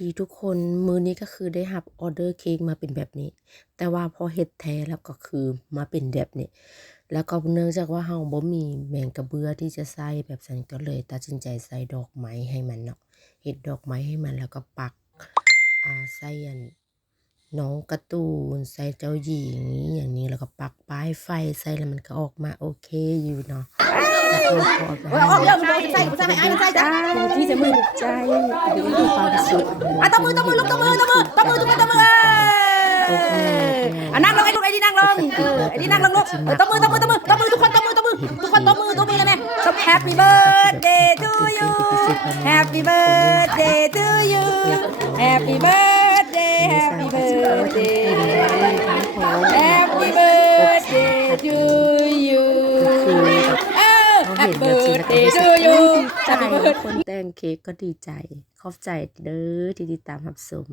ดีทุกคนมื้อนี้ก็คือได้รับออเดอร์เค้กมาเป็นแบบนี้แต่ว่าพอเฮ็ดแท้แล้วก็คือมาเป็นแบบนี้แล้วก็เนื่องจากว่าเฮาบ่มีแมงกระเบือที่จะใส่แบบฉันก็เลยตัดสินใจใส่ดอกไม้ให้มันเนาะเฮ็ดดอกไม้ให้มันแล้วก็ปักใส่อันน้องการ์ตูนใส่เจ้าหญิงอย่างนี้แล้วก็ปักป้ายไฟใส่แล้วมันก็ออกมาโอเคอยู่เนาะออกเรื่องใส่ให้อ้ายมันใส่จ้ะที่จะมือใจดูความสุขตบมือลูกตบมือทุกคนตบมือนั่งลงไอ้ลูกไอ้นี่นั่งลงไอ้นี่นั่งลงลูกตบมือทุกคนตบมือเลยแม่ Happy birthday to you Happy birthday to you Happy birthday Happy birthday Happy birthday to you Happy birthday to you คนแต่งเค้กก็ดีใจขอบใจเด้อที่ติดตามรับชม